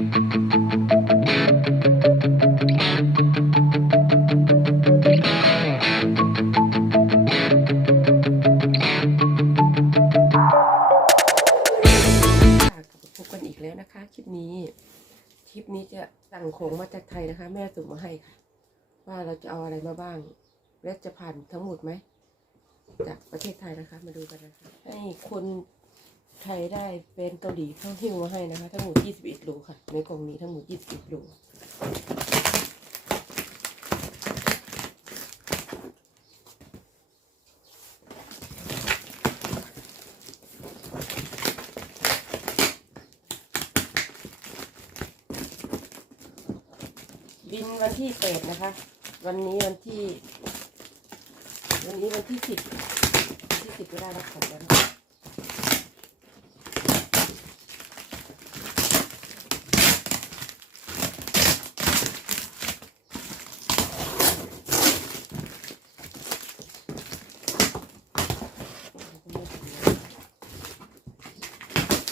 ค่ะกลับมาพบกันอีกแล้วนะคะคลิปนี้คลิปนี้จะสั่งของมาจากไทยนะคะ แม่ส่งมาให้ค่ะ ว่าเราจะเอาอะไรมาบ้าง และจะผ่านทั้งหมดไหม จากประเทศไทยนะคะ มาดูกันนะคะ ให้คน ไทยได้เป็นเกาหลีเข้าหิ้วมาให้นะคะ ทั้งหมด 21โลค่ะ ในกล่องนี้ทั้งหมด 21โลบินวันที่แปดนะคะ วันนี้วันที่ วันนี้วันที่สิบที่สิบก็ได้รับของแล้วนะคะ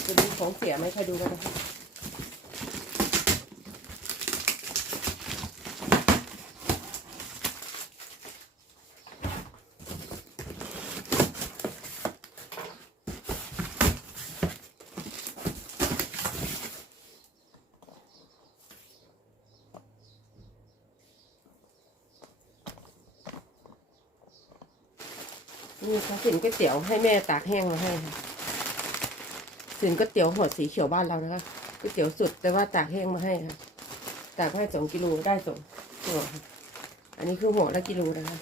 จะมี ของเสียไหมคอยดูกันนะคะนี่ค่ะสินก๋วยเตี๋ยวให้แม่ตากแห้งมาให้ค่ะ สินก๋วยเตี๋ยวหัวสีเขียวบ้านเรานะคะก๋วยเตี๋ยวสุดแต่ว่าตากแห้งมาให้ค่ะ ตากให้สองกิโลได้สองหัวค่ะอันนี้คือหัวละกิโลนะคะ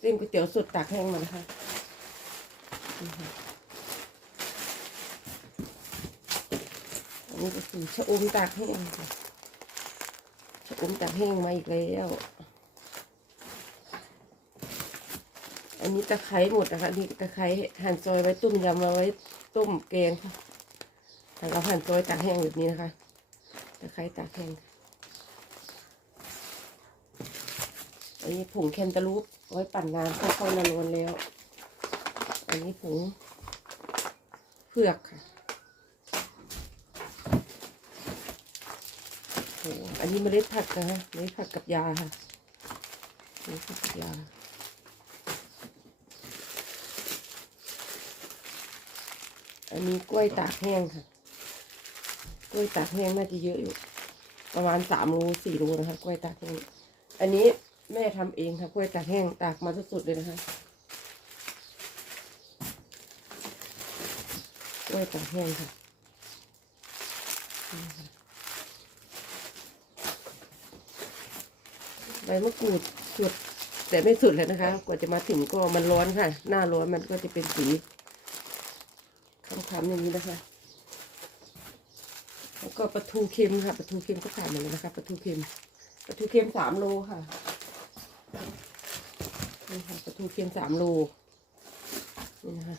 เส้นก๋วยเตี๋ยวสุดตากแห้งมานะคะนี่ค่ะอันนี้ก็คือชะอมตากแห้งค่ะชะอมตากแห้งมาอีกแล้ว อันนี้ตะไคร้หมดนะคะนี่ตะไคร้หั่นซอยไว้ต้มยำเอาไว้ต้มแกงค่ะแต่เราหั่นซอยตากแห้งแบบนี้นะคะตะไคร้ตากแห้งอันนี้ผงแคนตาลูปไว้ปั่นน้ำเข้าเข้านานวนแล้ว อันนี้ผงเผือกค่ะโอ้อันนี้เมล็ดผักนะคะเมล็ดผักกับยาค่ะเมล็ดผักกับยา อันนี้กล้วยตากแห้งค่ะ กล้วยตากแห้งน่าจะเยอะอยู่ ประมาณสามโลสี่โลนะคะ กล้วยตากแห้ง อันนี้แม่ทำเองค่ะ กล้วยตากแห้งตากมาสดๆเลยนะคะ กล้วยตากแห้งค่ะใบมะกรูดสุดแต่ไม่สุดเลยนะคะ กว่าจะมาถึงก็มันร้อนค่ะ หน้าร้อนมันก็จะเป็นสี คำๆอย่างนี้นะคะ แล้วก็ปลาทูเค็มค่ะปลาทูเค็มก็ใส่มาเลยนะคะปลาทูเค็มปลาทูเค็มสามโลค่ะนี่ค่ะปลาทูเค็มสามโลนี่นะคะ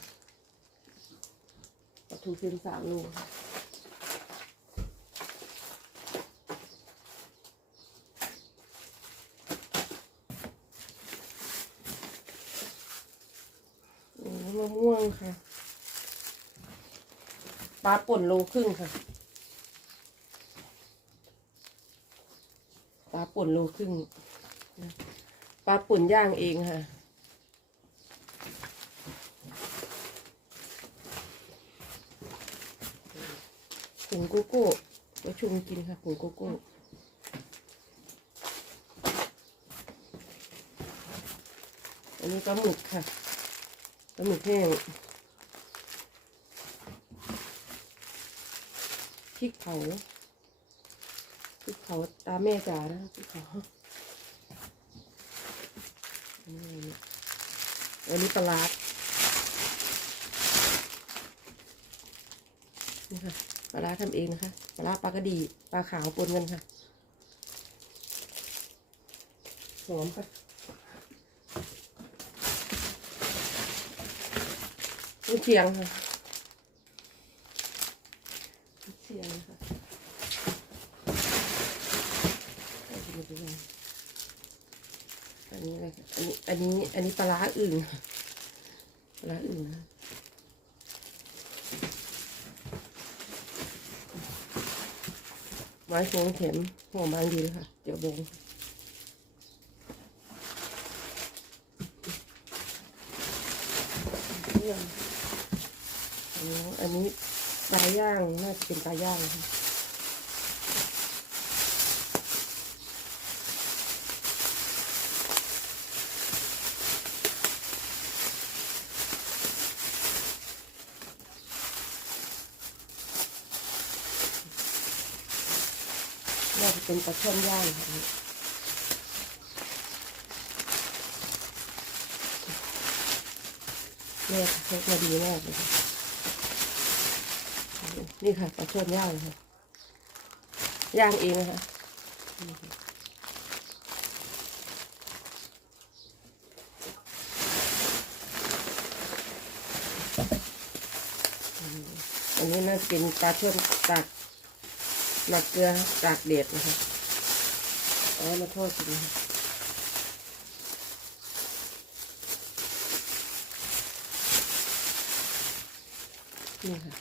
ปลาทูเค็มสามโลค่ะโอ้มะม่วงค่ะ ลาป่นโลครึ่งค่ะปลาป่นโลครึ่งปลาป่นย่างเองค่ะผงโกโก้ไว้ชุมกินค่ะผงโกโก้อันนี้ปลาหมึกค่ะปลาหมึกแห้ง พริกเผาพริกเผาตาแม่จ๋านะพริกเผาอันนี้ปลาร้านี่ค่ะปลาร้าทำเองนะคะปลาร้าปลากระดีปลาขาวปนกันค่ะหอมค่ะลูกเชียงค่ะ เสียงค่ะเอาไปดูกัน อันนี้อะไรคะอันนี้ อันนี้ปลาอื่นปลาอื่นไม้โค้งเข็มหัวบางดีเลยค่ะ เดี๋ยวบงอันนี้ปลาย่าง น่าจะเป็นปลาย่างค่ะ เป็นปลาช่อนย่างค่ะแม่เช็คมาดีมากเลยค่ะนี่ค่ะปลาช่อนย่างค่ะย่างเองนะคะนี่ค่ะอันนี้น่าจะเป็นปลาช่อนตาก หมักเกลือตากเด็ดนะคะเอามาทอดกินค่ะนี่ค่ะ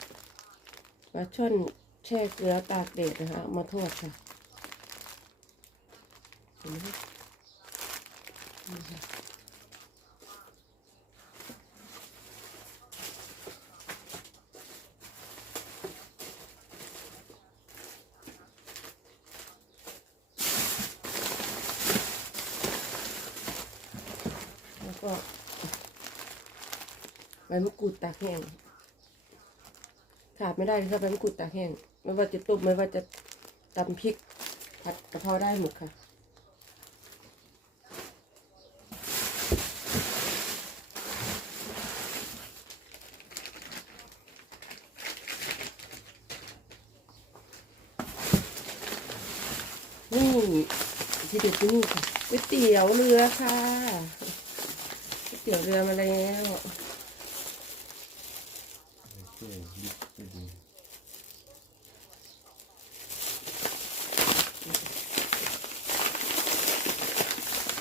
ปลาช่อนแช่เกลือตากแดดนะคะมาทอดค่ะเห็นไหมคะนี่ค่ะแล้วก็ ใบมะกรูดตากแห้งขาดไม่ได้เลยค่ะใบมะกรูดตากแห้งไม่ว่าจะต้มไม่ว่าจะตำพริกผัดกะเพราได้หมดค่ะนี่ที่เด็ดที่นี่ค่ะก๋วยเตี๋ยวเรือค่ะก๋วยเตี๋ยวเรือมาแล้ว เคดิบไปดี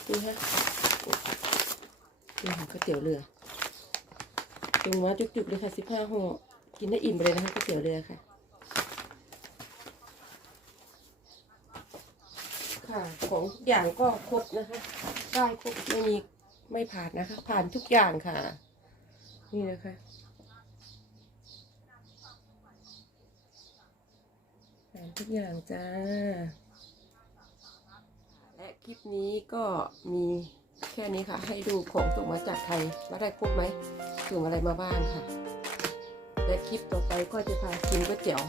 นี่ฮะนี่ค่ะก๋วยเตี๋ยวเรือจุงมาจุกๆเลยค่ะสิบห้าห่อกินได้อิ่มเลยนะคะก๋วยเตี๋ยวเรือค่ะ ค่ะ ของทุกอย่างก็ครบนะคะ ได้ครบไม่มีไม่ผ่านนะคะ ผ่านทุกอย่างค่ะ นี่นะคะ ผ่าน ทุกอย่างจ้า และคลิปนี้ก็มีแค่นี้ค่ะ ให้ดูของส่งมาจากไทยว่าได้ครบไหมส่งอะไรมาบ้างค่ะ และคลิปต่อไปก็จะพากินก๋วยเตี๋ยว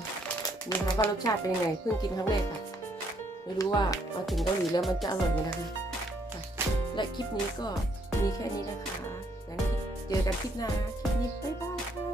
นี่ค่ะว่ารสชาติเป็นยังไงเพิ่งกินครั้งแรกค่ะ ไม่รู้ว่ามาถึงเกาหลีแล้วมันจะอร่อยไหมนะคะและคลิปนี้ก็มีแค่นี้นะคะงั้นเจอกันคลิปหน้าคลิปนี้บ๊าย